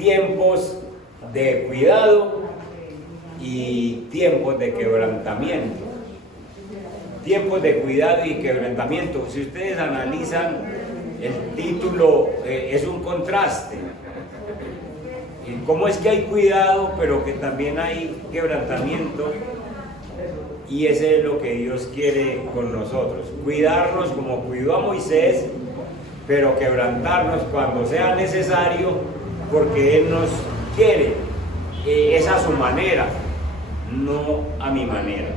tiempos de cuidado y tiempos de quebrantamiento. Tiempos de cuidado y quebrantamiento. Si ustedes analizan el título, es un contraste. ¿Cómo es que hay cuidado, pero que también hay quebrantamiento? Y ese es lo que Dios quiere con nosotros. Cuidarnos como cuidó a Moisés, pero quebrantarnos cuando sea necesario, porque Él nos quiere. Es a su manera, no a mi manera.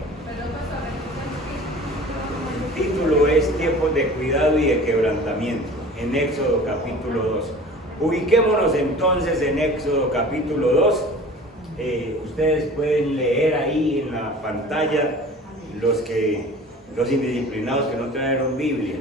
El título es Tiempos de cuidado y de quebrantamiento, en Éxodo capítulo 2. Ubiquémonos entonces en Éxodo capítulo 2. Ustedes pueden leer ahí en la pantalla, los indisciplinados que no trajeron Biblia.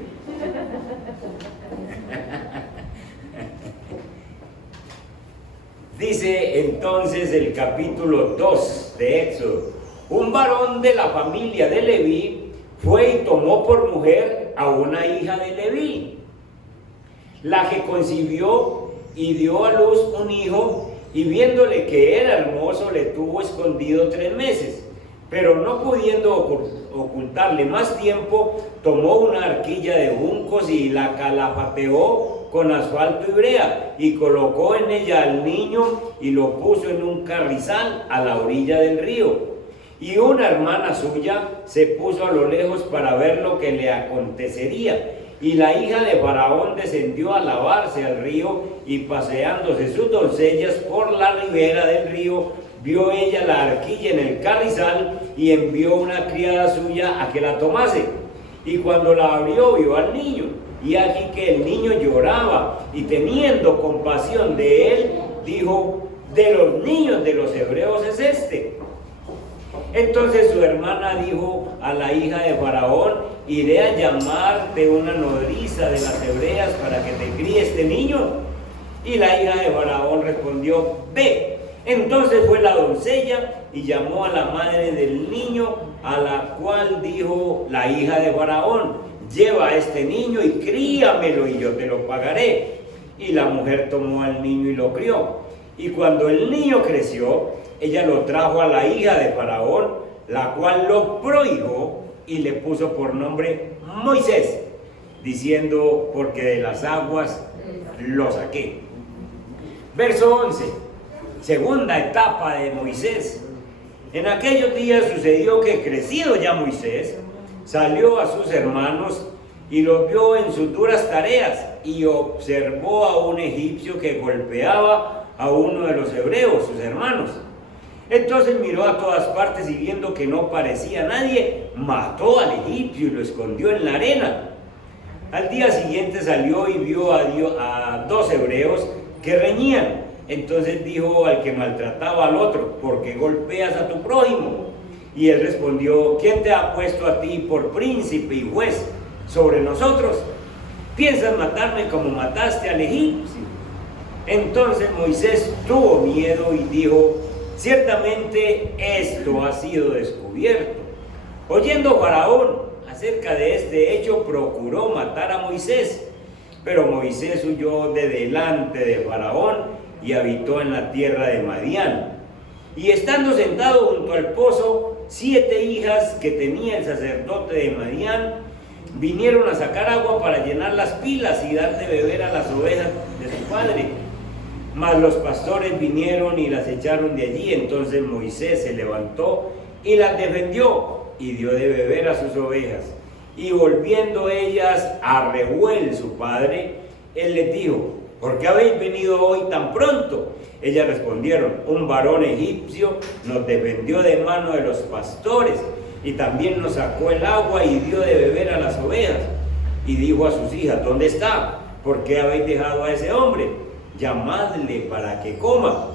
Dice entonces el capítulo 2 de Éxodo: un varón de la familia de Leví fue y tomó por mujer a una hija de Leví, la que concibió y dio a luz un hijo, y viéndole que era hermoso, le tuvo escondido 3 meses. Pero no pudiendo ocultarle más tiempo, tomó una arquilla de juncos y la calafateó con asfalto y brea, y colocó en ella al niño y lo puso en un carrizal a la orilla del río. Y una hermana suya se puso a lo lejos para ver lo que le acontecería. Y la hija de Faraón descendió a lavarse al río, y paseándose sus doncellas por la ribera del río, vio ella la arquilla en el carrizal, y envió una criada suya a que la tomase. Y cuando la abrió, vio al niño, y aquí que el niño lloraba, y teniendo compasión de él, dijo: de los niños de los hebreos es este. Entonces su hermana dijo a la hija de Faraón: iré a llamarte una nodriza de las hebreas para que te críe este niño. Y la hija de Faraón respondió: ve. Entonces fue la doncella y llamó a la madre del niño, a la cual dijo la hija de Faraón: lleva a este niño y críamelo, y yo te lo pagaré. Y la mujer tomó al niño y lo crió. Y cuando el niño creció, ella lo trajo a la hija de Faraón, la cual lo prohijó y le puso por nombre Moisés, diciendo: porque de las aguas lo saqué. Verso 11, segunda etapa de Moisés. En aquellos días sucedió que, crecido ya Moisés, salió a sus hermanos y los vio en sus duras tareas, y observó a un egipcio que golpeaba a uno de los hebreos, sus hermanos. Entonces miró a todas partes, y viendo que no parecía nadie, mató al egipcio y lo escondió en la arena. Al día siguiente salió y vio a 2 hebreos que reñían. Entonces dijo al que maltrataba al otro: ¿por qué golpeas a tu prójimo? Y él respondió: ¿quién te ha puesto a ti por príncipe y juez sobre nosotros? ¿Piensas matarme como mataste al egipcio? Entonces Moisés tuvo miedo y dijo: ciertamente esto ha sido descubierto. Oyendo Faraón acerca de este hecho, procuró matar a Moisés. Pero Moisés huyó de delante de Faraón y habitó en la tierra de Madián. Y estando sentado junto al pozo, 7 hijas que tenía el sacerdote de Madián vinieron a sacar agua para llenar las pilas y dar de beber a las ovejas de su padre. Mas los pastores vinieron y las echaron de allí. Entonces Moisés se levantó y las defendió, y dio de beber a sus ovejas. Y volviendo ellas a Reuel su padre, él les dijo: ¿por qué habéis venido hoy tan pronto? Ellas respondieron: un varón egipcio nos defendió de mano de los pastores, y también nos sacó el agua y dio de beber a las ovejas. Y dijo a sus hijas: ¿dónde está? ¿Por qué habéis dejado a ese hombre? Llamadle para que coma.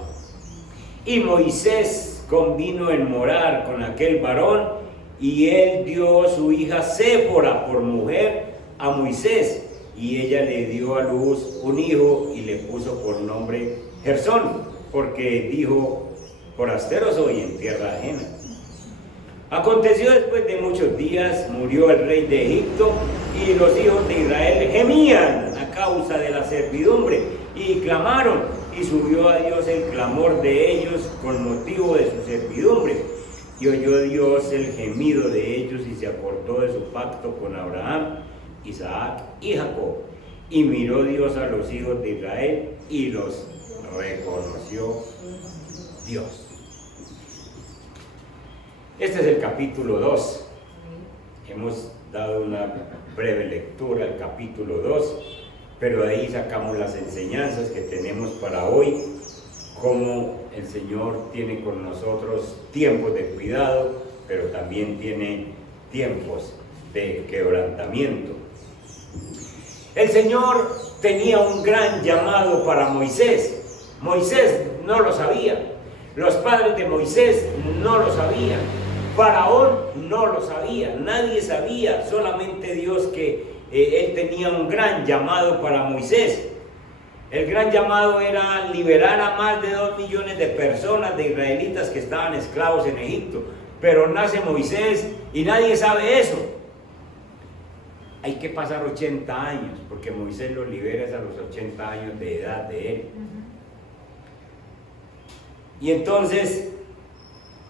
Y Moisés convino en morar con aquel varón, y él dio su hija Séfora por mujer a Moisés, y ella le dio a luz un hijo y le puso por nombre Gersón, porque dijo: forastero soy en tierra ajena. Aconteció después de muchos días, murió el rey de Egipto, y los hijos de Israel gemían a causa de la servidumbre, y clamaron, y subió a Dios el clamor de ellos con motivo de su servidumbre. Y oyó Dios el gemido de ellos y se acordó de su pacto con Abraham, Isaac y Jacob. Y miró Dios a los hijos de Israel y los reconoció Dios. Este es el capítulo 2. Hemos dado una breve lectura al capítulo 2, pero de ahí sacamos las enseñanzas que tenemos para hoy, cómo el Señor tiene con nosotros tiempos de cuidado, pero también tiene tiempos de quebrantamiento. El Señor tenía un gran llamado para Moisés. Moisés no lo sabía, los padres de Moisés no lo sabían, Faraón no lo sabía, nadie sabía, solamente Dios, que él tenía un gran llamado para Moisés. El gran llamado era liberar a más de 2 millones de personas, de israelitas que estaban esclavos en Egipto. Pero nace Moisés y nadie sabe eso. Hay que pasar 80 años, porque Moisés lo libera a los 80 años de edad de él. Y entonces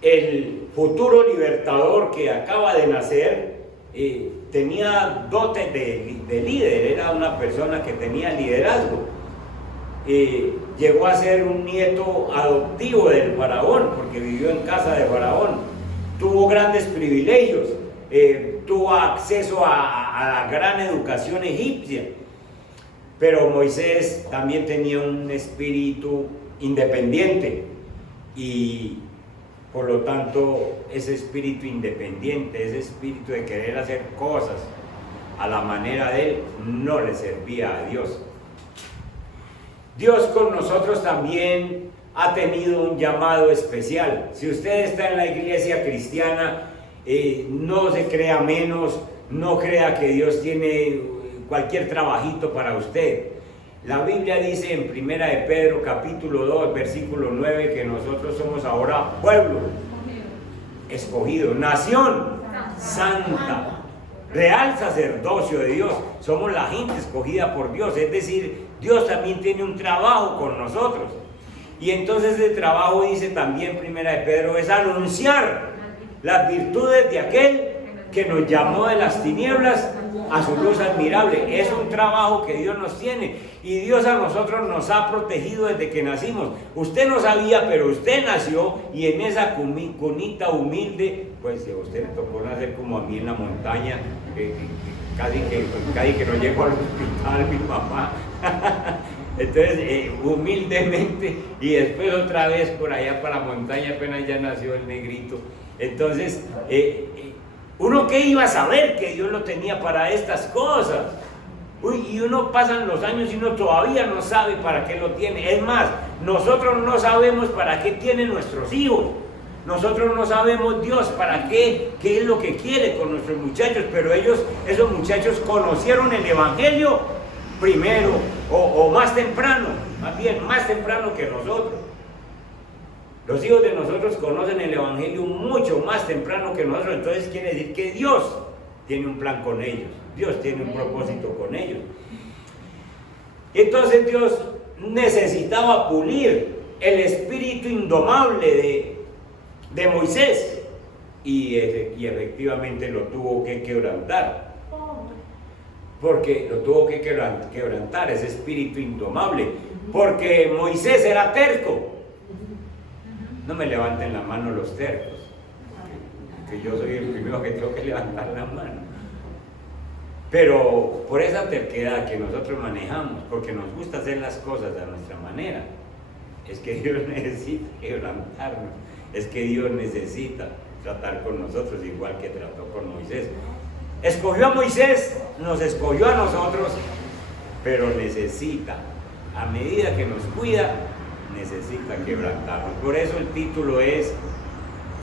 el futuro libertador que acaba de nacer tenía dotes de líder, era una persona que tenía liderazgo. Llegó a ser un nieto adoptivo del faraón, porque vivió en casa de faraón, tuvo grandes privilegios, tuvo acceso a la gran educación egipcia, pero Moisés también tenía un espíritu independiente y por lo tanto ese espíritu independiente, ese espíritu de querer hacer cosas a la manera de él, no le servía a Dios. Dios con nosotros también ha tenido un llamado especial. Si usted está en la iglesia cristiana, no se crea menos, no crea que Dios tiene cualquier trabajito para usted. La Biblia dice en 1 de Pedro capítulo 2 versículo 9 que nosotros somos ahora pueblo escogido, nación santa, real sacerdocio de Dios. Somos la gente escogida por Dios, es decir, Dios también tiene un trabajo con nosotros. Y entonces el trabajo, dice también 1 de Pedro, es anunciar las virtudes de aquel que nos llamó de las tinieblas a su luz admirable. Es un trabajo que Dios nos tiene, y Dios a nosotros nos ha protegido desde que nacimos. Usted no sabía, pero usted nació, y en esa cunita humilde, pues a usted le tocó nacer como a mí en la montaña, casi que no llego al hospital mi papá. Entonces, humildemente, y después otra vez por allá para la montaña, apenas ya nació el negrito. Entonces, uno que iba a saber que Dios lo tenía para estas cosas. Y uno pasan los años y uno todavía no sabe para qué lo tiene. Es más, nosotros no sabemos para qué tienen nuestros hijos. Nosotros no sabemos Dios para qué es lo que quiere con nuestros muchachos, pero esos muchachos conocieron el Evangelio primero, o más temprano, más bien más temprano que nosotros. Los hijos de nosotros conocen el Evangelio mucho más temprano que nosotros. Entonces quiere decir que Dios tiene un plan con ellos, Dios tiene un propósito con ellos. Entonces Dios necesitaba pulir el espíritu indomable de Moisés, y efectivamente lo tuvo que quebrantar, porque lo tuvo que quebrantar ese espíritu indomable, porque Moisés era terco. No me levanten la mano los tercos, que yo soy el primero que tengo que levantar la mano. Pero por esa terquedad que nosotros manejamos, porque nos gusta hacer las cosas de nuestra manera, es que Dios necesita quebrantarnos, es que Dios necesita tratar con nosotros igual que trató con Moisés. Escogió a Moisés, nos escogió a nosotros, pero necesita, a medida que nos cuida, necesita quebrantarnos. Por eso el título es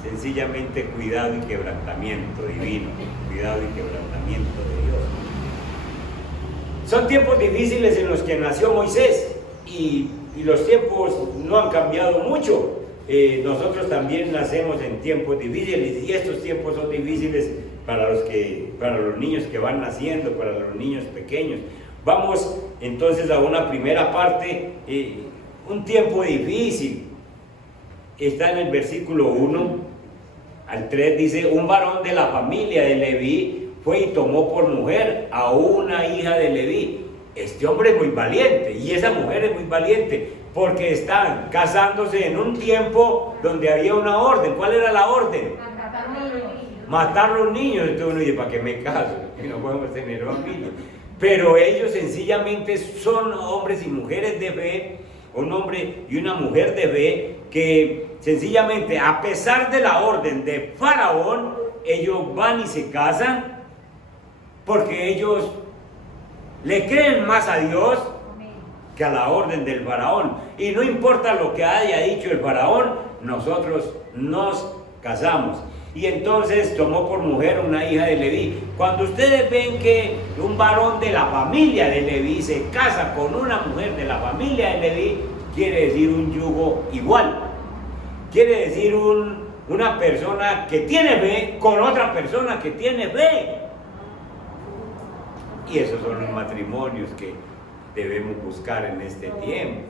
sencillamente cuidado y quebrantamiento divino, cuidado y quebrantamiento de Dios. Son tiempos difíciles en los que nació Moisés, y los tiempos no han cambiado mucho. Nosotros también nacemos en tiempos difíciles, y estos tiempos son difíciles para los niños que van naciendo, para los niños pequeños. Vamos entonces a una primera parte un tiempo difícil. Está en el versículo 1 al 3, dice: un varón de la familia de Leví fue y tomó por mujer a una hija de Leví. Este hombre es muy valiente y esa mujer es muy valiente, porque están casándose en un tiempo donde había una orden. ¿Cuál era la orden? Matar los niños. Entonces uno dice: ¿para qué me caso? Que no podemos tener familia. Pero ellos sencillamente son hombres y mujeres de fe, un hombre y una mujer de fe, que sencillamente, a pesar de la orden de Faraón, ellos van y se casan, porque ellos le creen más a Dios que a la orden del Faraón. Y no importa lo que haya dicho el Faraón, nosotros nos casamos. Y entonces tomó por mujer una hija de Leví. Cuando ustedes ven que un varón de la familia de Leví se casa con una mujer de la familia de Leví, quiere decir un yugo igual. Quiere decir una persona que tiene fe con otra persona que tiene fe. Y esos son los matrimonios que debemos buscar en este tiempo.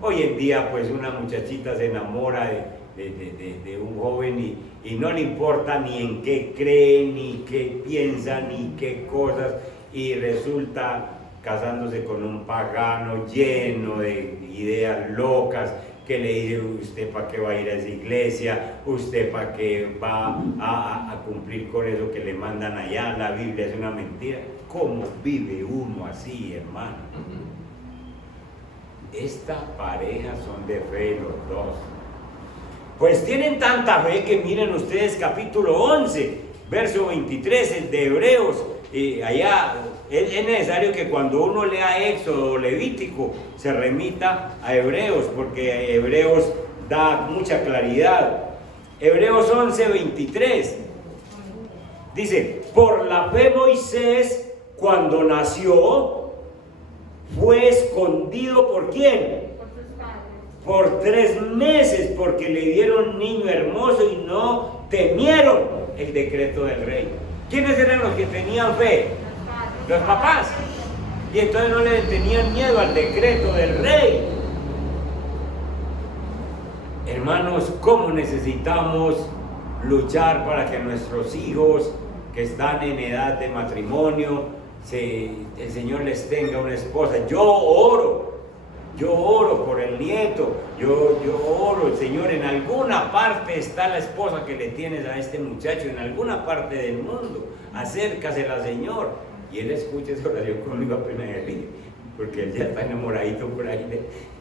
Hoy en día, pues, una muchachita se enamora de un joven y no le importa ni en qué cree, ni qué piensa, ni qué cosas, y resulta casándose con un pagano lleno de ideas locas, que le dice: usted para qué va a ir a esa iglesia, usted para qué va a cumplir con eso que le mandan allá, la Biblia es una mentira. ¿Cómo vive uno así, hermano? Esta pareja son de fe los dos. Pues tienen tanta fe que miren ustedes capítulo 11, verso 23, el de Hebreos. Allá es necesario que cuando uno lea Éxodo o Levítico se remita a Hebreos, porque Hebreos da mucha claridad. Hebreos 11, 23 dice: por la fe Moisés, cuando nació, fue escondido ¿por quién? Por 3 meses, porque le dieron niño hermoso y no temieron el decreto del rey. ¿Quiénes eran los que tenían fe? Los papás. Y entonces no le tenían miedo al decreto del rey. Hermanos, ¿cómo necesitamos luchar para que nuestros hijos que están en edad de matrimonio, el Señor les tenga una esposa? Yo oro por el nieto, yo oro, Señor, en alguna parte está la esposa que le tienes a este muchacho, en alguna parte del mundo, acércasela, Señor. Y él escucha esa oración conmigo apenas de ríe, porque él ya está enamoradito por ahí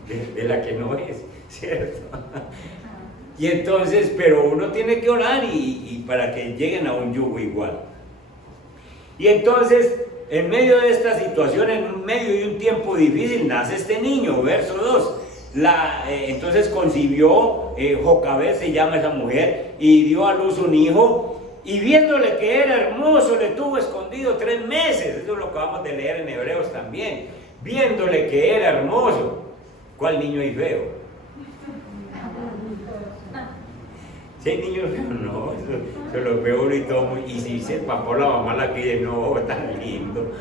de la que no es, ¿cierto? Y entonces, pero uno tiene que orar y para que lleguen a un yugo igual. Y entonces, en medio de esta situación, en medio de un tiempo difícil, nace este niño, verso 2. Entonces concibió, Jocabed se llama esa mujer, y dio a luz un hijo, y viéndole que era hermoso, le tuvo escondido 3 meses. Eso es lo que acabamos de leer en Hebreos también. Viéndole que era hermoso. ¿Cuál niño es feo? Si hay niños feos, no, eso lo veo uno y todo. Y si se papó la mamá, la que dice: no, tan lindo.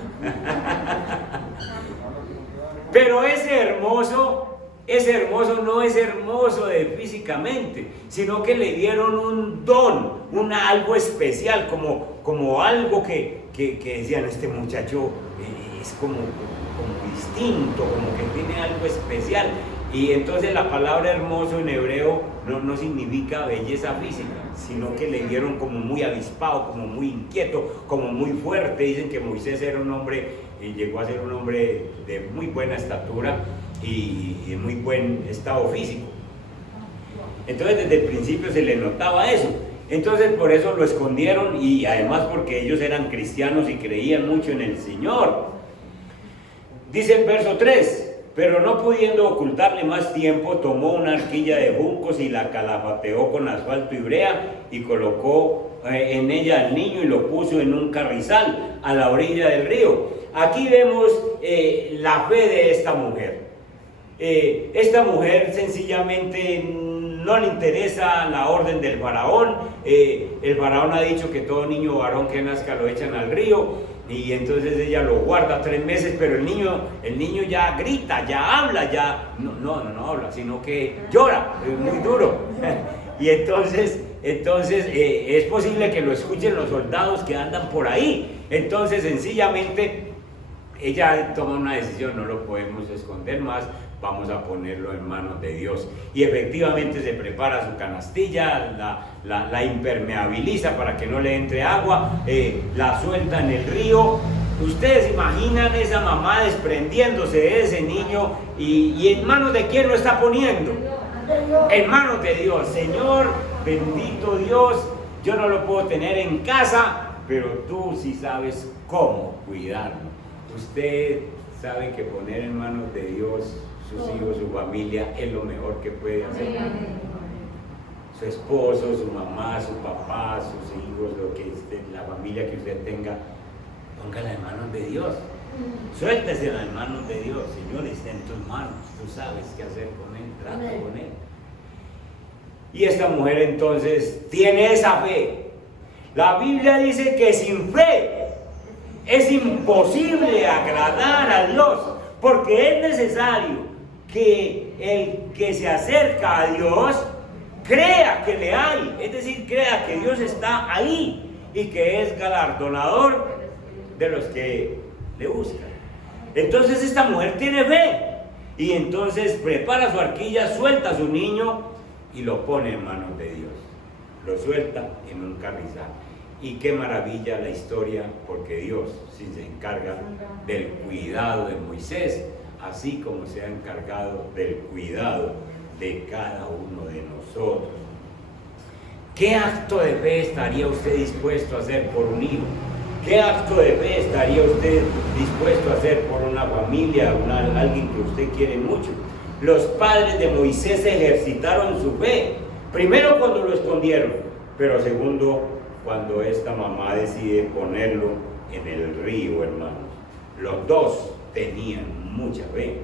Pero ese hermoso no es hermoso físicamente, sino que le dieron un don, algo especial, como algo que decían: este muchacho es como distinto, como que tiene algo especial. Y entonces la palabra hermoso en hebreo no significa belleza física, sino que le dieron como muy avispado, como muy inquieto, como muy fuerte. Dicen que Moisés era un hombre, llegó a ser un hombre de muy buena estatura y muy buen estado físico. Entonces desde el principio se le notaba eso. Entonces por eso lo escondieron, y además porque ellos eran cristianos y creían mucho en el Señor. Dice el verso 3: pero no pudiendo ocultarle más tiempo, tomó una arquilla de juncos y la calafateó con asfalto y brea, y colocó en ella al niño y lo puso en un carrizal a la orilla del río. Aquí vemos la fe de esta mujer. Esta mujer sencillamente no le interesa la orden del faraón. El faraón ha dicho que todo niño varón que nazca lo echan al río, Y entonces ella lo guarda 3 meses, pero el niño ya grita, ya habla, ya no habla, sino que llora, es muy duro. Y entonces es posible que lo escuchen los soldados que andan por ahí. Entonces sencillamente ella toma una decisión, no lo podemos esconder más, vamos a ponerlo en manos de Dios. Y efectivamente se prepara su canastilla, la impermeabiliza para que no le entre agua, la suelta en el río. Ustedes imaginan esa mamá desprendiéndose de ese niño y en manos de quién lo está poniendo. En manos de Dios. Señor, bendito Dios, yo no lo puedo tener en casa, pero tú sí sabes cómo cuidarlo. Usted sabe que poner en manos de Dios sus hijos, su familia, es lo mejor que puede hacer. Su esposo, su mamá, su papá, sus hijos, lo que la familia que usted tenga, póngala en manos de Dios. Suéltese en las manos de Dios. Señor, está en tus manos, tú sabes qué hacer con él, trata con él. Y esta mujer entonces tiene esa fe. La Biblia dice que sin fe es imposible agradar a Dios, porque es necesario que el que se acerca a Dios crea que le hay, es decir, crea que Dios está ahí y que es galardonador de los que le buscan. Entonces esta mujer tiene fe y entonces prepara su arquilla, suelta a su niño y lo pone en manos de Dios. Lo suelta en un carrizal. Y qué maravilla la historia, porque Dios sí se encarga del cuidado de Moisés, así como se ha encargado del cuidado de cada uno de nosotros. ¿Qué acto de fe estaría usted dispuesto a hacer por un hijo? ¿Qué acto de fe estaría usted dispuesto a hacer por una familia, alguien que usted quiere mucho? Los padres de Moisés ejercitaron su fe, primero cuando lo escondieron, pero segundo cuando esta mamá decide ponerlo en el río, hermanos. Los dos tenían mucha fe.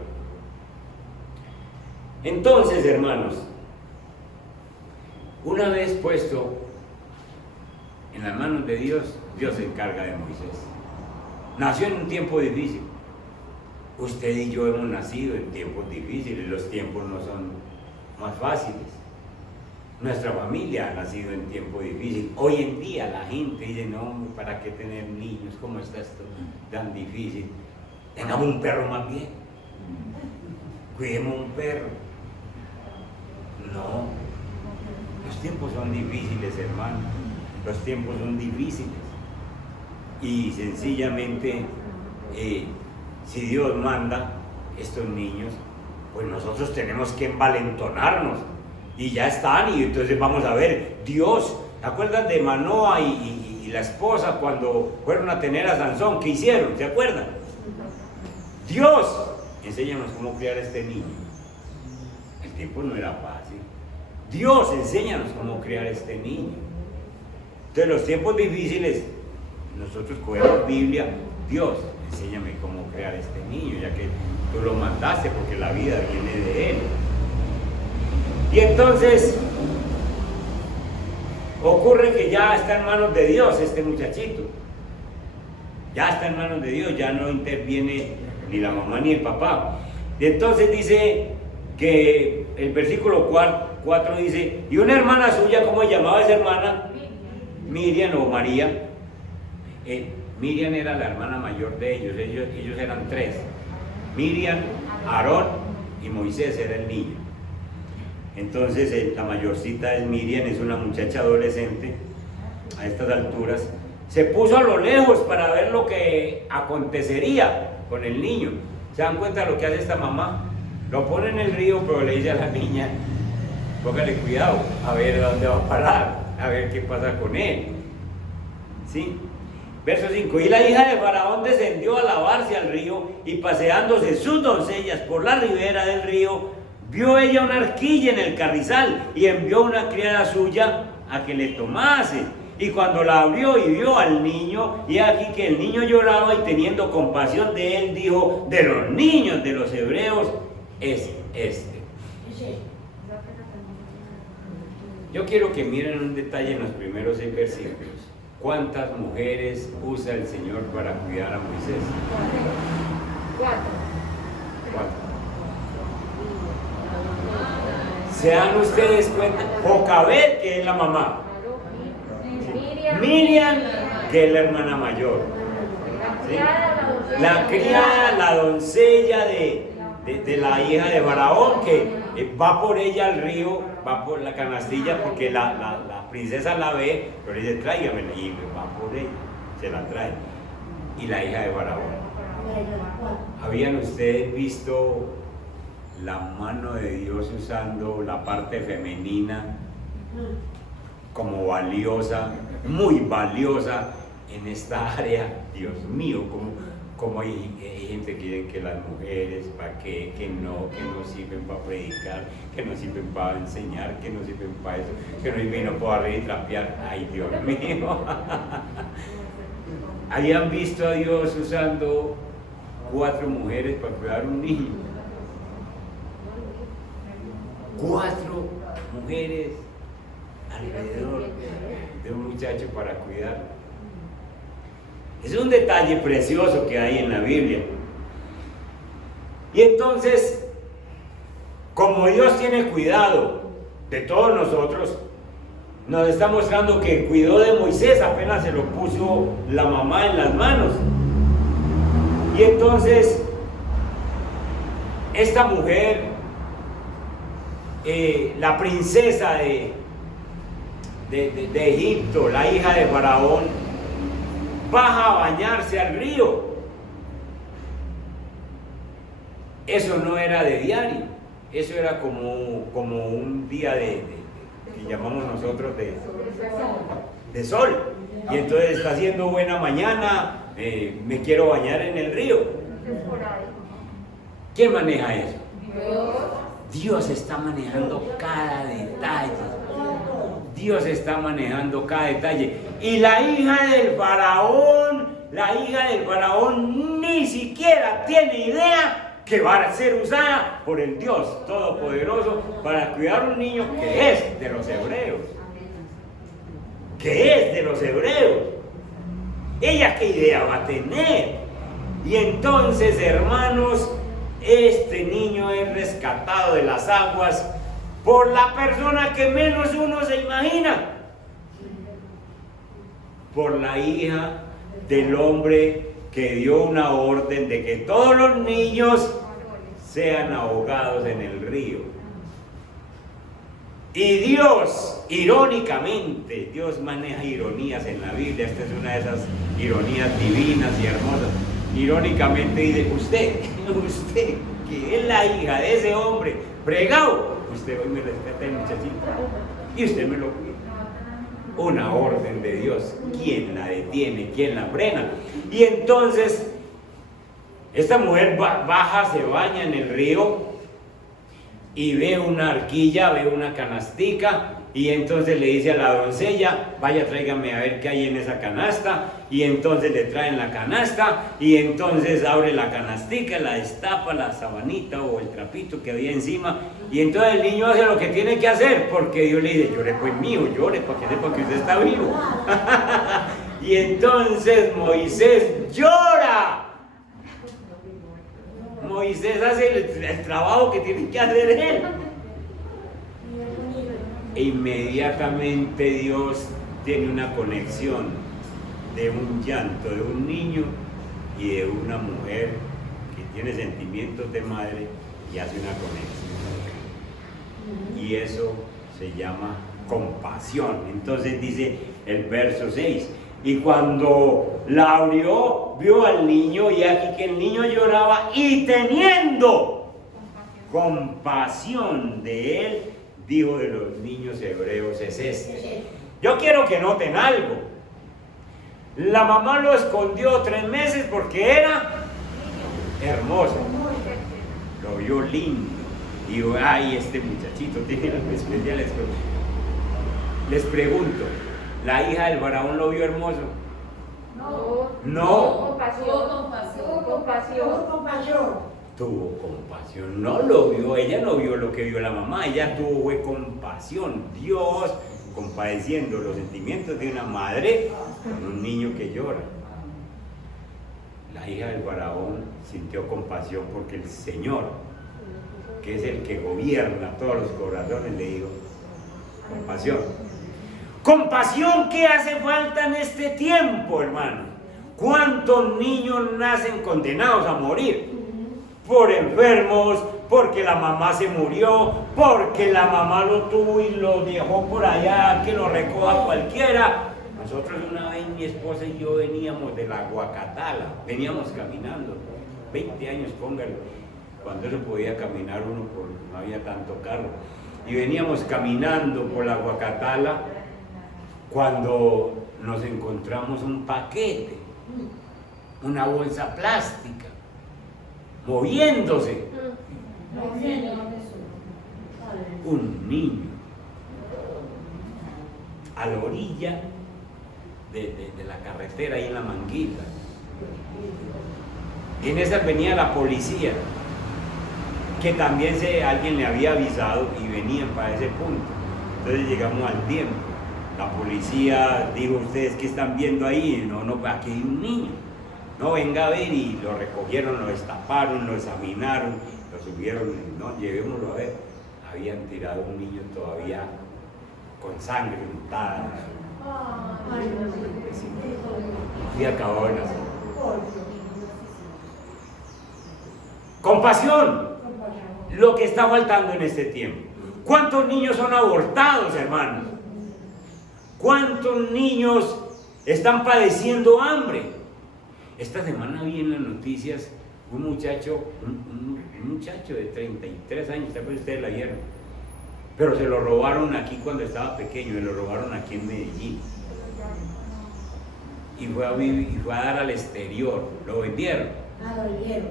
Entonces, hermanos, una vez puesto en las manos de Dios, Dios se encarga de Moisés. Nació en un tiempo difícil. Usted y yo hemos nacido en tiempos difíciles, los tiempos no son más fáciles. Nuestra familia ha nacido en tiempo difícil. Hoy en día la gente dice, no, ¿para qué tener niños? ¿Cómo está esto tan difícil? Tengamos un perro más bien. Cuidemos un perro. No. Los tiempos son difíciles, hermano. Los tiempos son difíciles. Y sencillamente, si Dios manda estos niños, pues nosotros tenemos que envalentonarnos. Y ya están, y entonces vamos a ver, Dios, ¿te acuerdas de Manoa y la esposa cuando fueron a tener a Sansón? ¿Qué hicieron? ¿Se acuerdan? Dios, enséñanos cómo criar a este niño. El tiempo no era fácil. Dios, enséñanos cómo criar a este niño. Entonces, los tiempos difíciles, nosotros cogemos Biblia, Dios, enséñame cómo criar a este niño, ya que tú lo mandaste, porque la vida viene de él. Y entonces ocurre que ya está en manos de Dios este muchachito. Ya está en manos de Dios, ya no interviene ni la mamá ni el papá. Y entonces dice que el versículo 4 dice, y una hermana suya, ¿cómo se llamaba esa hermana? Miriam o María. Miriam era la hermana mayor de ellos eran 3. Miriam, Aarón y Moisés era el niño. Entonces la mayorcita es Miriam, es una muchacha adolescente a estas alturas. Se puso a lo lejos para ver lo que acontecería con el niño. ¿Se dan cuenta de lo que hace esta mamá? Lo pone en el río, pero le dice a la niña, póngale cuidado, a ver a dónde va a parar, a ver qué pasa con él. ¿Sí? Verso 5, y la hija de Faraón descendió a lavarse al río, y paseándose sus doncellas por la ribera del río, vio ella una arquilla en el carrizal, y envió una criada suya a que le tomase. Y cuando la abrió y vio al niño, y aquí que el niño lloraba, y teniendo compasión de él, dijo, de los niños de los hebreos es este. Yo quiero que miren un detalle en los primeros 6 versículos. ¿Cuántas mujeres usa el Señor para cuidar a Moisés? 4. 4. ¿Se dan ustedes cuenta? Jocabed, que es la mamá. Miriam, que es la hermana mayor. ¿Sí? La criada, la doncella de la hija de Faraón, que va por ella al río, va por la canastilla, porque la princesa la ve, pero dice, tráigamela, y va por ella, se la trae. Y la hija de Faraón. ¿Habían ustedes visto la mano de Dios usando la parte femenina como valiosa, muy valiosa en esta área? Dios mío, como hay gente que quieren que las mujeres, ¿para qué? Que no sirven para predicar, que no sirven para enseñar, que no sirven para eso, que no sirven para barrer y trapear. Ay, Dios mío. ¿Habían visto a Dios usando 4 mujeres para cuidar un niño? 4 mujeres alrededor de un muchacho para cuidar. Es un detalle precioso que hay en la Biblia. Y entonces, como Dios tiene cuidado de todos nosotros, nos está mostrando que cuidó de Moisés apenas se lo puso la mamá en las manos. Y entonces, esta mujer, la princesa de Egipto, la hija de Faraón, baja a bañarse al río. Eso no era de diario, eso era como un día que llamamos nosotros de sol. Y entonces está haciendo buena mañana, me quiero bañar en el río. ¿Quién maneja eso? Dios está manejando cada detalle. Dios está manejando cada detalle. Y la hija del faraón ni siquiera tiene idea que va a ser usada por el Dios Todopoderoso para cuidar a un niño que es de los hebreos. Que es de los hebreos. ¿Ella qué idea va a tener? Y entonces, hermanos, este niño es rescatado de las aguas por la persona que menos uno se imagina, por la hija del hombre que dio una orden de que todos los niños sean ahogados en el río. Y Dios, irónicamente, Dios maneja ironías en la Biblia. Esta es una de esas ironías divinas y hermosas. Irónicamente dice, usted que es la hija de ese hombre fregado, usted hoy me rescata el muchachito y usted me lo cuida. Una orden de Dios. ¿Quién la detiene? ¿Quién la frena? Y entonces esta mujer baja, se baña en el río y ve una arquilla, ve una canastica, y entonces le dice a la doncella, vaya, tráigame a ver qué hay en esa canasta. Y entonces le traen la canasta, y entonces abre la canastica, la destapa, la sabanita o el trapito que había encima, y entonces el niño hace lo que tiene que hacer, porque Dios le dice, llore pues mío, llore para que sepa que usted está vivo. Y entonces Moisés llora. Moisés hace el trabajo que tiene que hacer él. E inmediatamente Dios tiene una conexión de un llanto de un niño y de una mujer que tiene sentimientos de madre y hace una conexión. Y eso se llama compasión. Entonces dice el verso 6, y cuando la abrió, vio al niño, y aquí que el niño lloraba, y teniendo compasión de él, dijo, de los niños hebreos es este. Yo quiero que noten algo. La mamá lo escondió 3 meses porque era hermoso. Lo vio lindo. Y dijo, ay, este muchachito tiene algo especial. Les pregunto, ¿la hija del faraón lo vio hermoso? No. Tuvo compasión, no lo vio, ella no vio lo que vio la mamá, ella tuvo compasión. Dios compadeciendo los sentimientos de una madre con un niño que llora. La hija del faraón sintió compasión porque el Señor, que es el que gobierna todos los corazones, le dijo: compasión. Compasión que hace falta en este tiempo, hermano. ¿Cuántos niños nacen condenados a morir? Por enfermos, porque la mamá se murió, porque la mamá lo tuvo y lo dejó por allá, que lo recoja cualquiera. Nosotros una vez, mi esposa y yo veníamos de la Guacatala, veníamos caminando, 20 años, póngalo, cuando eso podía caminar uno, no había tanto carro, y veníamos caminando por la Guacatala cuando nos encontramos un paquete, una bolsa plástica, moviéndose. Un niño a la orilla de la carretera, ahí en la Manguita. Y en esa venía la policía, que también alguien le había avisado y venían para ese punto. Entonces llegamos al tiempo. La policía dijo: ¿ustedes qué están viendo ahí? No, aquí hay un niño. No, venga a ver, y lo recogieron, lo destaparon, lo examinaron, lo subieron, no, llevémoslo a ver. Habían tirado un niño todavía con sangre untada. Y acabó de nacer. Compasión, lo que está faltando en este tiempo. ¿Cuántos niños son abortados, hermanos? ¿Cuántos niños están padeciendo hambre? Esta semana vi en las noticias un muchacho de 33 años, tal vez ustedes la vieron, pero se lo robaron aquí cuando estaba pequeño, se lo robaron aquí en Medellín. Y fue a dar al exterior, lo vendieron.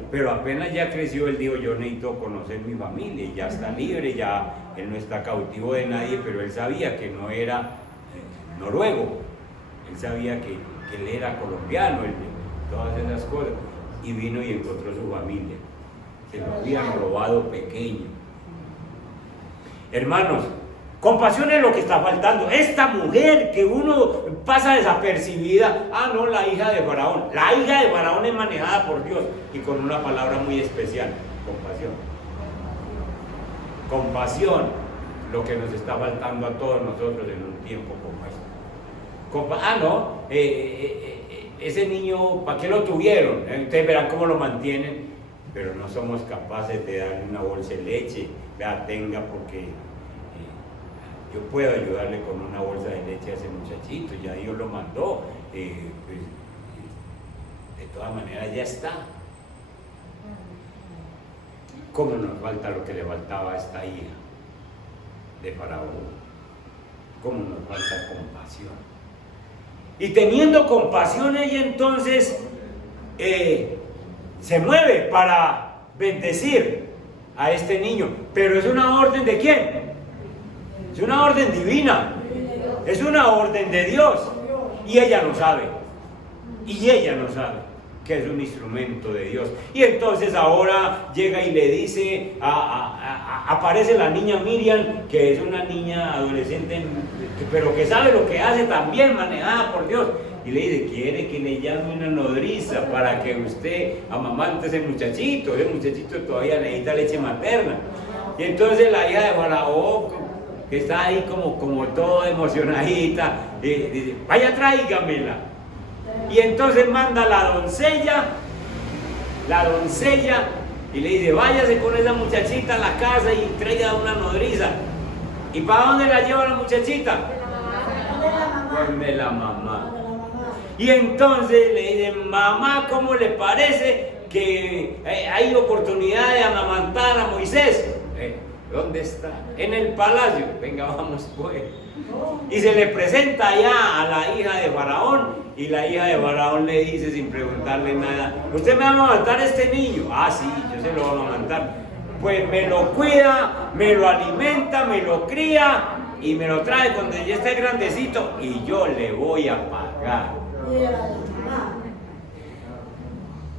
Pero apenas ya creció, él dijo: yo necesito conocer mi familia, y ya está libre, ya él no está cautivo de nadie, pero él sabía que no era noruego, él sabía que él era colombiano, todas esas cosas, y vino y encontró su familia. Se lo habían robado pequeño. Hermanos, compasión es lo que está faltando. Esta mujer que uno pasa desapercibida, no, la hija de Faraón. La hija de Faraón es manejada por Dios, y con una palabra muy especial: compasión. Compasión, lo que nos está faltando a todos nosotros en un tiempo como este. Ese niño, ¿para qué lo tuvieron? Ustedes verán cómo lo mantienen, pero no somos capaces de darle una bolsa de leche. Vea, tenga, porque yo puedo ayudarle con una bolsa de leche a ese muchachito, ya Dios lo mandó, pues, de todas maneras ya está. ¿Cómo nos falta lo que le faltaba a esta hija de Faraón? ¿Cómo nos falta compasión? Y teniendo compasión, ella entonces se mueve para bendecir a este niño. Pero es una orden ¿de quién? Es una orden divina. Es una orden de Dios. Y ella no sabe. Que es un instrumento de Dios. Y entonces ahora llega y le dice, aparece la niña Miriam, que es una niña adolescente, pero que sabe lo que hace también, manejada por Dios. Y le dice: quiere que le llame una nodriza para que usted amamante ese muchachito todavía necesita leche materna. Y entonces la hija de Faraón, que está ahí como toda emocionadita, dice: vaya, tráigamela. Y entonces manda a la doncella, y le dice: váyase con esa muchachita a la casa y traiga una nodriza. ¿Y para dónde la lleva la muchachita? Pues la mamá. Y entonces le dice: mamá, ¿cómo le parece que hay oportunidad de amamantar a Moisés? ¿Dónde está? En el palacio. Venga, vamos pues. Y se le presenta allá a la hija de Faraón, y la hija de Faraón le dice sin preguntarle nada: ¿usted me va a amamantar a este niño? Sí, yo se lo voy a amamantar. Pues me lo cuida, me lo alimenta, me lo cría y me lo trae cuando ya esté grandecito, y yo le voy a pagar.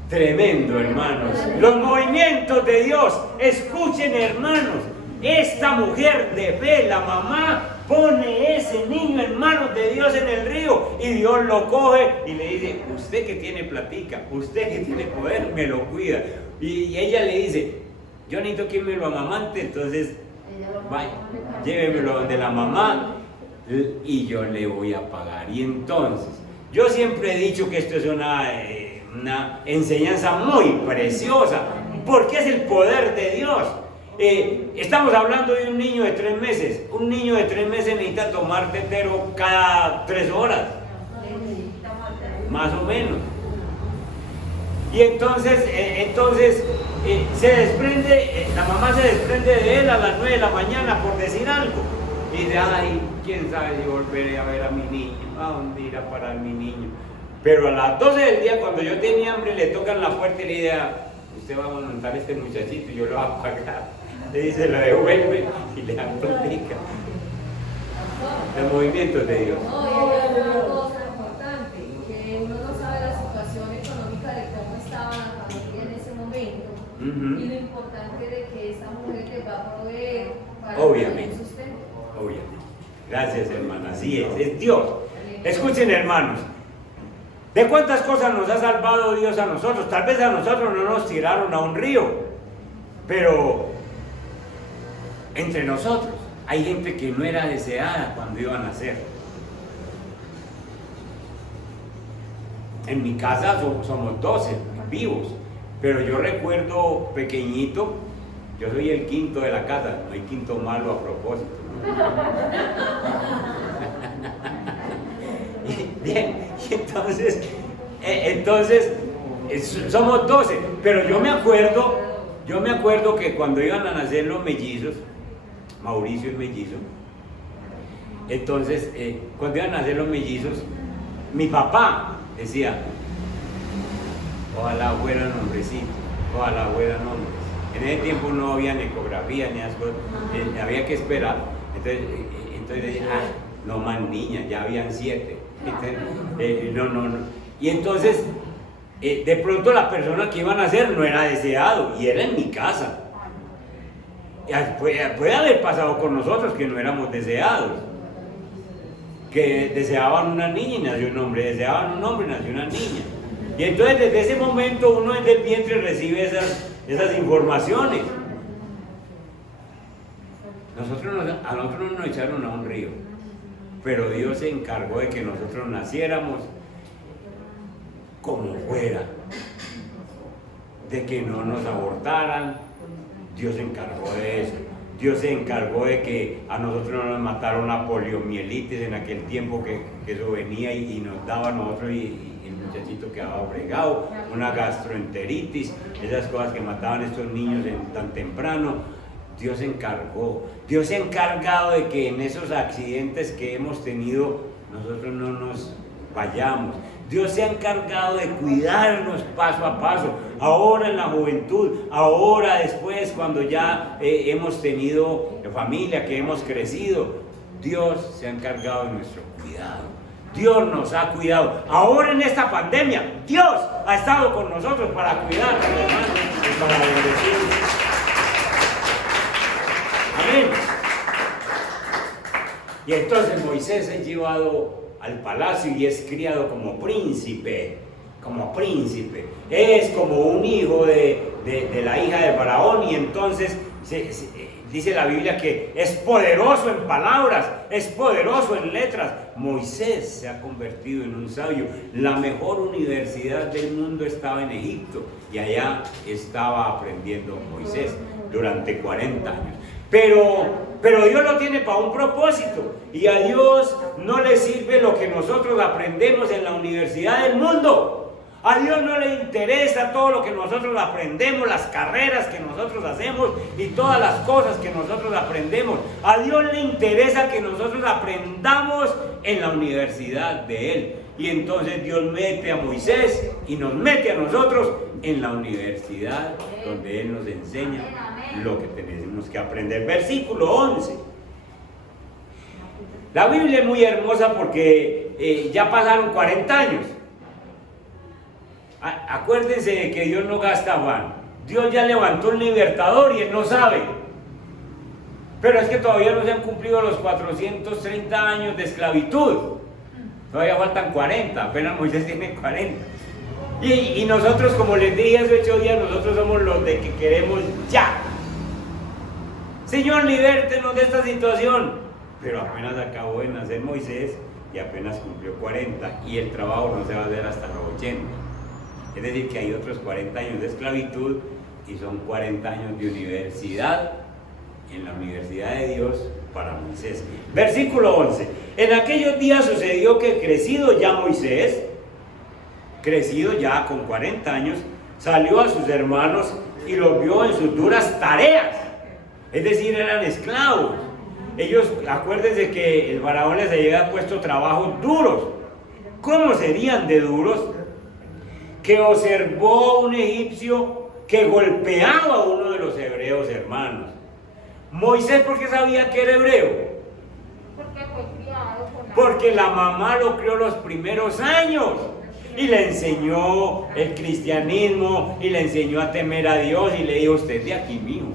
Tremendo, hermanos. Los movimientos de Dios. Escuchen, hermanos. Esta mujer de fe, la mamá, pone ese niño en manos de Dios en el río y Dios lo coge y le dice, usted que tiene platica, usted que tiene poder, me lo cuida. Y ella le dice, yo necesito que me lo amamante, entonces vaya, llévemelo donde la mamá y yo le voy a pagar. Y entonces, yo siempre he dicho que esto es una enseñanza muy preciosa, porque es el poder de Dios. Estamos hablando de un niño de 3 meses. Un niño de 3 meses necesita tomar tetero cada 3 horas, más o menos. Y entonces, se desprende, la mamá se desprende de él a las 9 de la mañana, por decir algo. Y dice, ay, quién sabe si volveré a ver a mi niño, a dónde irá a parar mi niño. Pero a las 12 del día, cuando yo tenía hambre, le tocan la puerta y le dice, usted va a montar a este muchachito y yo lo voy a pagar. Le dice, lo devuelve y le dan platica. Los movimientos de Dios. No, y hay una cosa importante, que uno no sabe la situación económica de cómo estaba la familia en ese momento, y lo importante de que esa mujer le va a proveer para Obviamente. el sustento. Obviamente. Gracias, hermana. Así es Dios. Escuchen, hermanos. ¿De cuántas cosas nos ha salvado Dios a nosotros? Tal vez a nosotros no nos tiraron a un río, pero entre nosotros hay gente que no era deseada cuando iba a nacer. En mi casa somos 12 vivos, pero yo recuerdo pequeñito, yo soy el quinto de la casa, no hay quinto malo a propósito, ¿no? Bien, entonces somos 12, pero yo me acuerdo que cuando iban a nacer los mellizos, Mauricio es mellizo, entonces cuando iban a nacer los mellizos, mi papá decía, ojalá fueran hombrecitos, ojalá fueran hombres. En ese tiempo no había ni ecografía ni esas cosas, había que esperar. Entonces decía, no más niñas, ya habían 7. No. Y entonces, de pronto la persona que iban a nacer no era deseado y era en mi casa. Puede haber pasado con nosotros que no éramos deseados, que deseaban una niña y nació un hombre, deseaban un hombre y nació una niña. Y entonces desde ese momento uno desde el vientre recibe esas informaciones. A nosotros no nos echaron a un río, pero Dios se encargó de que nosotros naciéramos como fuera, de que no nos abortaran. Dios se encargó de eso. Dios se encargó de que a nosotros no nos mataron la poliomielitis en aquel tiempo que eso venía y nos daba a nosotros y el muchachito quedaba fregado, una gastroenteritis, esas cosas que mataban a estos niños tan temprano. Dios se encargó. Dios se ha encargado de que en esos accidentes que hemos tenido nosotros no nos vayamos. Dios se ha encargado de cuidarnos paso a paso, ahora en la juventud, ahora después cuando ya hemos tenido familia, que hemos crecido. Dios se ha encargado de nuestro cuidado. Dios nos ha cuidado. Ahora en esta pandemia, Dios ha estado con nosotros para cuidarnos, hermanos, y para bendecirnos. Amén. Y entonces Moisés es llevado al palacio y es criado como príncipe, es como un hijo de la hija de Faraón, y entonces dice la Biblia que es poderoso en palabras, es poderoso en letras. Moisés se ha convertido en un sabio. La mejor universidad del mundo estaba en Egipto y allá estaba aprendiendo Moisés durante 40 años. Pero Dios lo tiene para un propósito, y a Dios no le sirve lo que nosotros aprendemos en la universidad del mundo. A Dios no le interesa todo lo que nosotros aprendemos, las carreras que nosotros hacemos y todas las cosas que nosotros aprendemos. A Dios le interesa que nosotros aprendamos en la universidad de Él. Y entonces Dios mete a Moisés y nos mete a nosotros en la universidad donde Él nos enseña lo que tenemos que aprender. Versículo 11. La Biblia es muy hermosa porque ya pasaron 40 años. Acuérdense de que Dios no gasta afán. Dios ya levantó un libertador y Él no sabe. Pero es que todavía no se han cumplido los 430 años de esclavitud. Todavía faltan 40, apenas Moisés tiene 40. Y nosotros, como les dije hace 8 días, nosotros somos los de que queremos ya. Señor, libértenos de esta situación. Pero apenas acabó de nacer Moisés y apenas cumplió 40 y el trabajo no se va a hacer hasta los 80. Es decir, que hay otros 40 años de esclavitud y son 40 años de universidad en la universidad de Dios para Moisés. Versículo 11. En aquellos días sucedió que crecido ya Moisés, crecido ya con 40 años, salió a sus hermanos y los vio en sus duras tareas. Es decir, eran esclavos. Ellos, acuérdense que el faraón les había puesto trabajos duros. ¿Cómo serían de duros? Que observó un egipcio que golpeaba a uno de los hebreos hermanos. Moisés, ¿por qué sabía que era hebreo? Porque fue criado con la... Porque la mamá lo crió los primeros años y le enseñó el cristianismo y le enseñó a temer a Dios y le dijo: usted de aquí, mijo.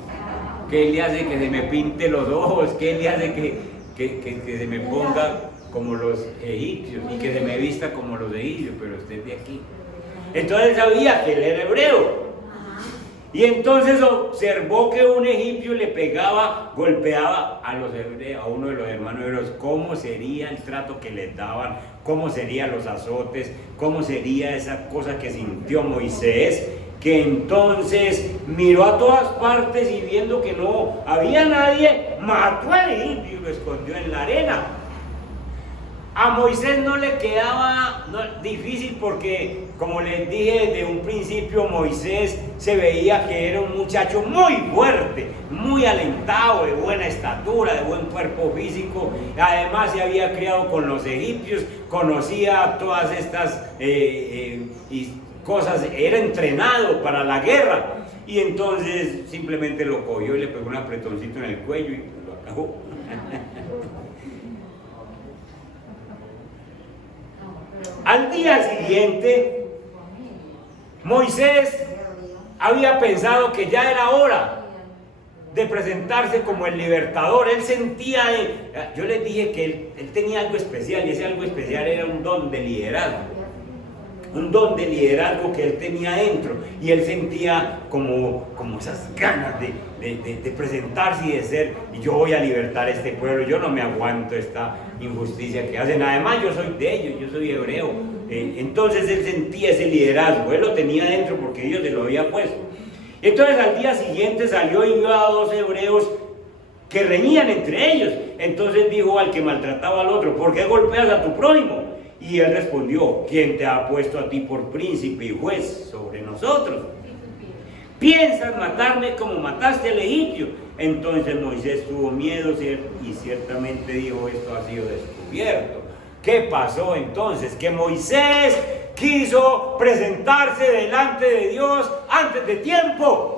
¿Qué le hace que se me pinte los ojos? ¿Qué le hace que se me ponga como los egipcios y que se me vista como los egipcios? Pero usted de aquí. Entonces él sabía que él era hebreo. Y entonces observó que un egipcio le pegaba, golpeaba a uno de los hermanos hebreos. ¿Cómo sería el trato que les daban? ¿Cómo serían los azotes? ¿Cómo sería esa cosa que sintió Moisés? Que entonces miró a todas partes y viendo que no había nadie, mató al egipcio y lo escondió en la arena. A Moisés no le quedaba difícil porque, como les dije desde un principio, Moisés se veía que era un muchacho muy fuerte, muy alentado, de buena estatura, de buen cuerpo físico. Además se había criado con los egipcios, conocía todas estas cosas, era entrenado para la guerra. Y entonces simplemente lo cogió y le pegó un apretoncito en el cuello y lo acabó. Al día siguiente, Moisés había pensado que ya era hora de presentarse como el libertador. Él sentía, yo les dije que él tenía algo especial, y ese algo especial era un don de liderazgo. Un don de liderazgo que él tenía dentro, y él sentía como esas ganas de presentarse y de ser: y yo voy a libertar a este pueblo, yo no me aguanto esta injusticia que hacen, además yo soy de ellos, yo soy hebreo. Entonces él sentía ese liderazgo, él lo tenía dentro porque Dios se lo había puesto. Entonces al día siguiente salió y vio a 2 hebreos que reñían entre ellos. Entonces dijo al que maltrataba al otro: ¿por qué golpeas a tu prójimo? Y él respondió: ¿quién te ha puesto a ti por príncipe y juez sobre nosotros? ¿Piensas matarme como mataste al egipcio? Entonces Moisés tuvo miedo y ciertamente dijo: esto ha sido descubierto. ¿Qué pasó entonces? Que Moisés quiso presentarse delante de Dios antes de tiempo.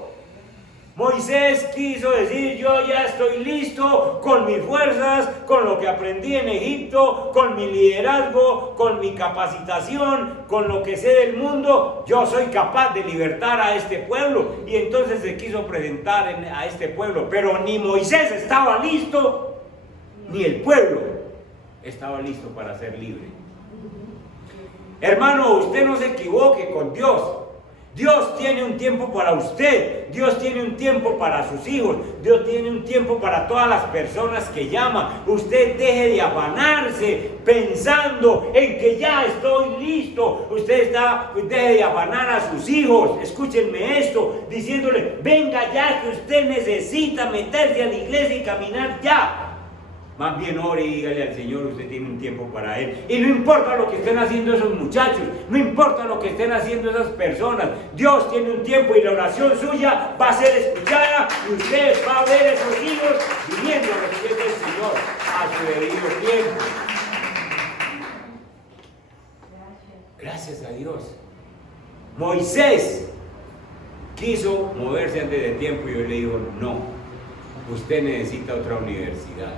Moisés quiso decir: yo ya estoy listo con mis fuerzas, con lo que aprendí en Egipto, con mi liderazgo, con mi capacitación, con lo que sé del mundo. Yo soy capaz de libertar a este pueblo. Y entonces se quiso presentar a este pueblo. Pero ni Moisés estaba listo, ni el pueblo estaba listo para ser libre. Hermano, usted no se equivoque con Dios. Dios tiene un tiempo para usted, Dios tiene un tiempo para sus hijos, Dios tiene un tiempo para todas las personas que llama. Usted deje de afanarse pensando en que ya estoy listo. Deje de afanar a sus hijos, escúchenme esto, diciéndole: venga ya, que usted necesita meterse a la iglesia y caminar ya. Más bien ore y dígale al Señor: usted tiene un tiempo para Él. Y no importa lo que estén haciendo esos muchachos, no importa lo que estén haciendo esas personas, Dios tiene un tiempo y la oración suya va a ser escuchada y usted va a ver a esos hijos viniendo a los pies del Señor a su debido tiempo. Gracias a Dios. Moisés quiso moverse antes de tiempo y yo le digo: no, usted necesita otra universidad.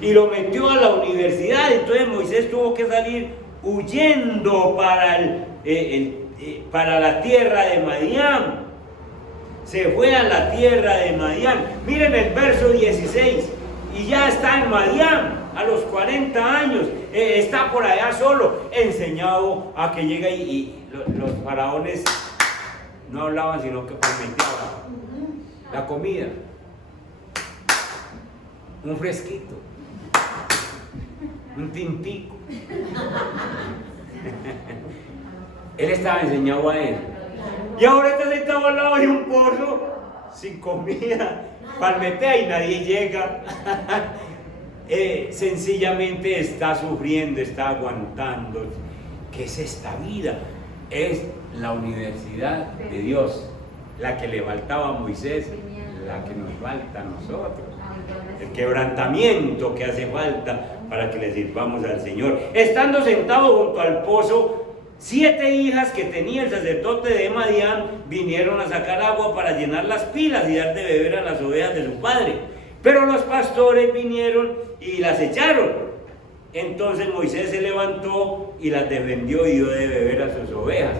Y lo metió a la universidad. Entonces Moisés tuvo que salir huyendo para la tierra de Madián. Se fue a la tierra de Madián. Miren el verso 16. y ya está en Madián a los 40 años, está por allá solo, enseñado a que llega y los faraones no hablaban sino que permitían la comida, un fresquito, un tintico. Él estaba enseñado a él. Y ahora está sentado al lado de un pozo sin comida, palmetea y nadie llega. Sencillamente está sufriendo, está aguantando. ¿Qué es esta vida? Es la universidad de Dios, la que le faltaba a Moisés, la que nos falta a nosotros. El quebrantamiento que hace falta para que le sirvamos al Señor. Estando sentado junto al pozo, 7 hijas que tenía el sacerdote de Madián vinieron a sacar agua para llenar las pilas y dar de beber a las ovejas de su padre. Pero los pastores vinieron y las echaron. Entonces Moisés se levantó y las defendió y dio de beber a sus ovejas.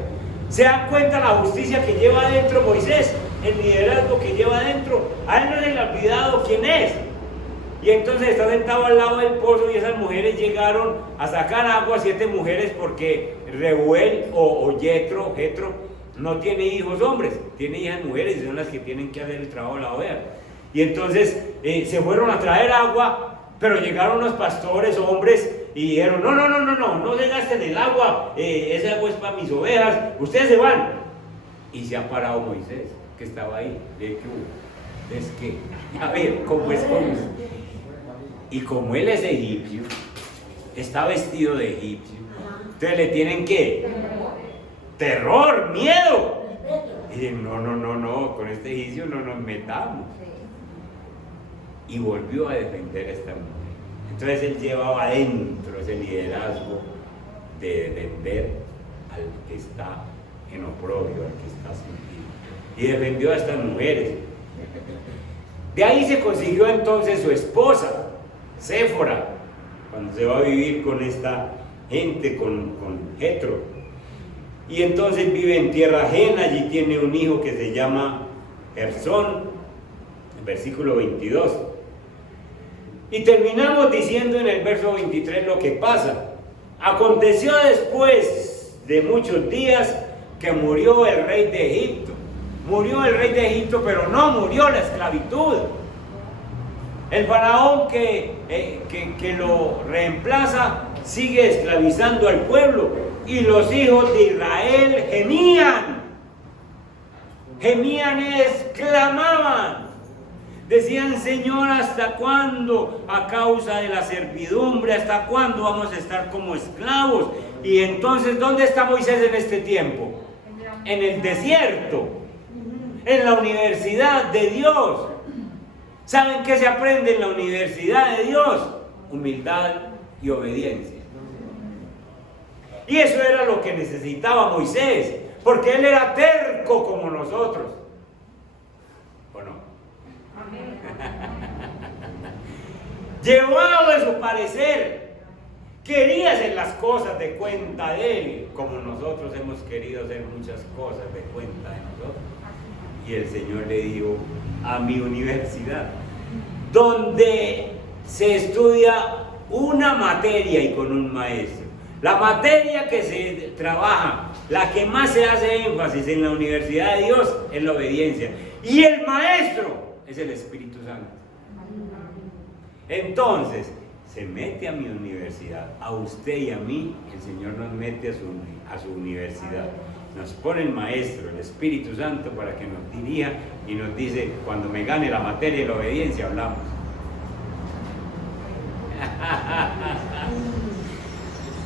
¿Se dan cuenta la justicia que lleva adentro Moisés? El liderazgo que lleva adentro. A él no se le ha olvidado quién es. Y entonces está sentado al lado del pozo y esas mujeres llegaron a sacar agua, 7 mujeres, porque Reuel o Jetro no tiene hijos hombres, tiene hijas mujeres y son las que tienen que hacer el trabajo de la oveja. Y entonces se fueron a traer agua, pero llegaron los pastores hombres y dijeron, no se gasten el agua, ese agua es para mis ovejas, ustedes se van. Y se ha parado Moisés, que estaba ahí, es que, a ver, ¿cómo es con eso? Y como él es egipcio, está vestido de egipcio, entonces le tienen ¿qué? Terror, miedo. Y dicen, no, con este egipcio no nos metamos. Y volvió a defender a esta mujer. Entonces él llevaba adentro ese liderazgo de defender al que está en oprobio, al que está sometido. Y defendió a estas mujeres. De ahí se consiguió entonces su esposa, Séfora, cuando se va a vivir con esta gente, con Jetro. Y entonces vive en tierra ajena, allí tiene un hijo que se llama Gersón, versículo 22. Y terminamos diciendo en el verso 23 lo que pasa. Aconteció después de muchos días que murió el rey de Egipto. Murió el rey de Egipto, pero no murió la esclavitud. El faraón que lo reemplaza sigue esclavizando al pueblo y los hijos de Israel gemían clamaban, decían, Señor, ¿hasta cuándo a causa de la servidumbre? ¿Hasta cuándo vamos a estar como esclavos? Y entonces, ¿dónde está Moisés en este tiempo? En el desierto, en la universidad de Dios. ¿Saben qué se aprende en la universidad de Dios? Humildad y obediencia. Y eso era lo que necesitaba Moisés, porque él era terco como nosotros. ¿O no? Amén. Llevado de su parecer, quería hacer las cosas de cuenta de él, como nosotros hemos querido hacer muchas cosas de cuenta de nosotros. Y el Señor le dijo, a mi universidad, donde se estudia una materia y con un maestro. La materia que se trabaja, la que más se hace énfasis en la universidad de Dios es la obediencia. Y el maestro es el Espíritu Santo. Entonces, se mete a mi universidad, a usted y a mí, el Señor nos mete a su universidad. Nos pone el maestro, el Espíritu Santo, para que nos dirija y nos dice, cuando me gane la materia y la obediencia, hablamos.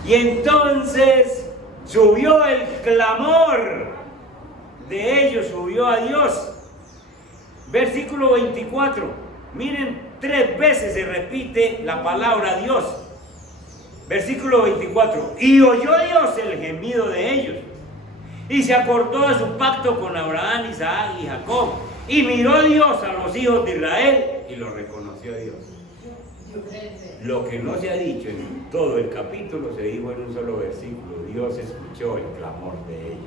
Y entonces subió el clamor de ellos, subió a Dios. Versículo 24, miren, 3 veces se repite la palabra Dios. Versículo 24, y oyó Dios el gemido de ellos. Y se acordó de su pacto con Abraham, Isaac y Jacob. Y miró Dios a los hijos de Israel y lo reconoció Dios. Lo que no se ha dicho en todo el capítulo se dijo en un solo versículo. Dios escuchó el clamor de ellos.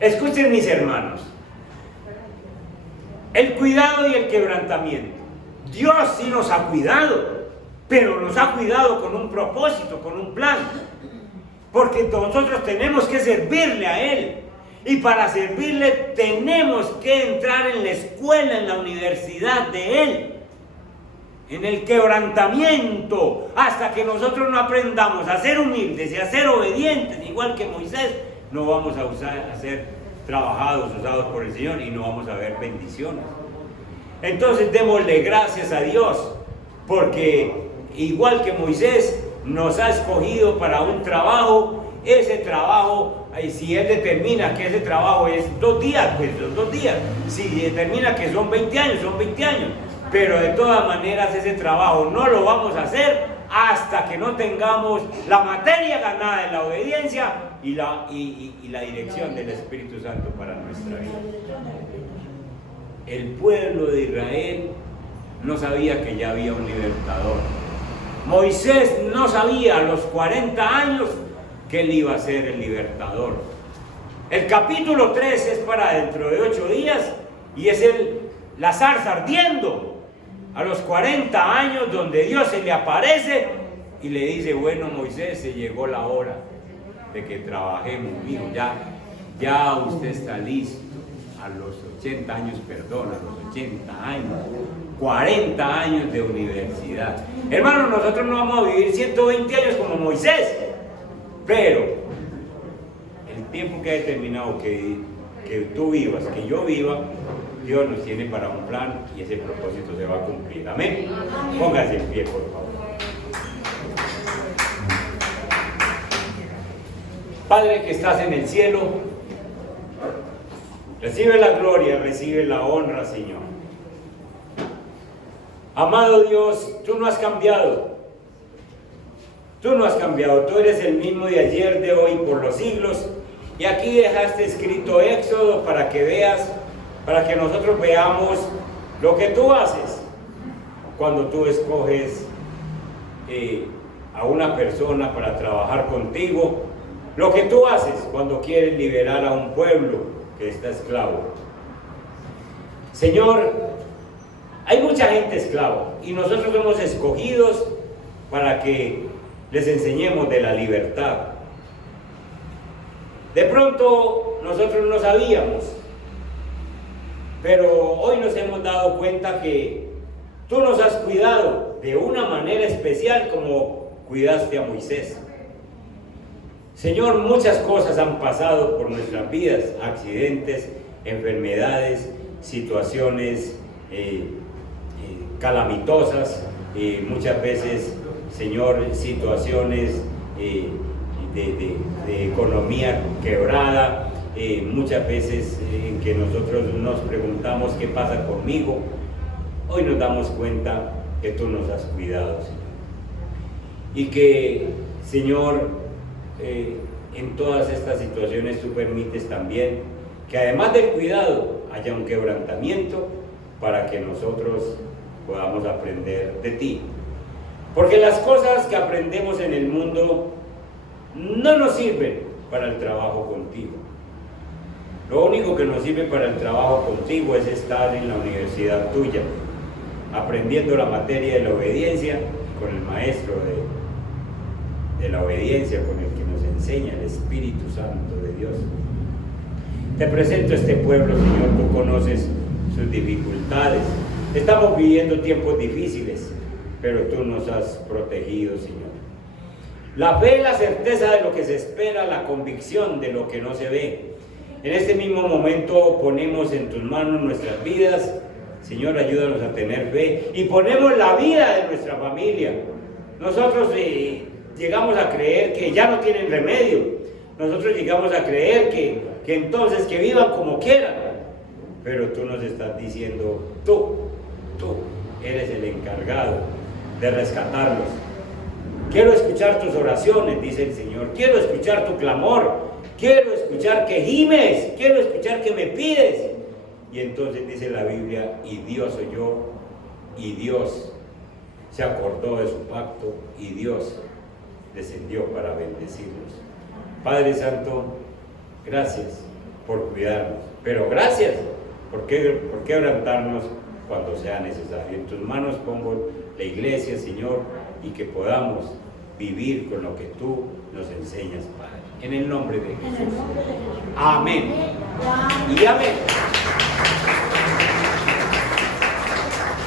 Escuchen, mis hermanos, el cuidado y el quebrantamiento. Dios sí nos ha cuidado, pero nos ha cuidado con un propósito, con un plan. Porque nosotros tenemos que servirle a Él. Y para servirle tenemos que entrar en la escuela, en la universidad de Él. En el quebrantamiento, hasta que nosotros no aprendamos a ser humildes y a ser obedientes, igual que Moisés, no vamos a ser trabajados, usados por el Señor, y no vamos a ver bendiciones. Entonces démosle gracias a Dios, porque igual que Moisés nos ha escogido para un trabajo. Ese trabajo, si Él determina que ese trabajo es 2 días, pues son 2 días. Si determina que son 20 años, son 20 años. Pero de todas maneras ese trabajo no lo vamos a hacer hasta que no tengamos la materia ganada de la obediencia y la dirección del Espíritu Santo para nuestra vida. El pueblo de Israel no sabía que ya había un libertador. Moisés no sabía a los 40 años que él iba a ser el libertador. El capítulo 3 es para dentro de 8 días y es la zarza ardiendo a los 40 años, donde Dios se le aparece y le dice: bueno, Moisés, se llegó la hora de que trabajemos, hijo, ya usted está listo. A los 80 años, perdón, a los 80 años, 40 años de universidad. Hermanos, nosotros no vamos a vivir 120 años como Moisés, pero el tiempo que ha determinado que tú vivas, que yo viva, Dios nos tiene para un plan y ese propósito se va a cumplir. Amén. Póngase en pie, por favor. Padre que estás en el cielo, recibe la gloria, recibe la honra, Señor. Amado Dios, tú no has cambiado. Tú no has cambiado. Tú eres el mismo de ayer, de hoy, por los siglos. Y aquí dejaste escrito Éxodo para que veas, para que nosotros veamos lo que tú haces cuando tú escoges a una persona para trabajar contigo. Lo que tú haces cuando quieres liberar a un pueblo que está esclavo. Señor, hay mucha gente esclava y nosotros somos escogidos para que les enseñemos de la libertad. De pronto nosotros no sabíamos, pero hoy nos hemos dado cuenta que tú nos has cuidado de una manera especial como cuidaste a Moisés. Señor, muchas cosas han pasado por nuestras vidas, accidentes, enfermedades, situaciones calamitosas, muchas veces, Señor, situaciones de economía quebrada, muchas veces en que nosotros nos preguntamos qué pasa conmigo. Hoy nos damos cuenta que tú nos has cuidado, Señor, y que, Señor, en todas estas situaciones tú permites también que además del cuidado haya un quebrantamiento para que nosotros podamos aprender de ti. Porque las cosas que aprendemos en el mundo no nos sirven para el trabajo contigo. Lo único que nos sirve para el trabajo contigo es estar en la universidad tuya, aprendiendo la materia de la obediencia con el maestro de la obediencia, con el que nos enseña el Espíritu Santo de Dios. Te presento a este pueblo, Señor, tú conoces sus dificultades. Estamos viviendo tiempos difíciles, pero tú nos has protegido, Señor. La fe, la certeza de lo que se espera, la convicción de lo que no se ve. En este mismo momento ponemos en tus manos nuestras vidas. Señor, ayúdanos a tener fe y ponemos la vida de nuestra familia. Nosotros llegamos a creer que ya no tienen remedio. Nosotros llegamos a creer que entonces que vivan como quieran. Pero tú nos estás diciendo, tú eres el encargado de rescatarlos. Quiero escuchar tus oraciones, dice el Señor. Quiero escuchar tu clamor. Quiero escuchar que gimes. Quiero escuchar que me pides. Y entonces dice la Biblia, y Dios oyó, y Dios se acordó de su pacto, y Dios descendió para bendecirlos. Padre Santo, gracias por cuidarnos, pero gracias por quebrantarnos cuando sea necesario. En tus manos pongo la iglesia, Señor, y que podamos vivir con lo que tú nos enseñas, Padre. En el nombre de Jesús. Amén. Y amén.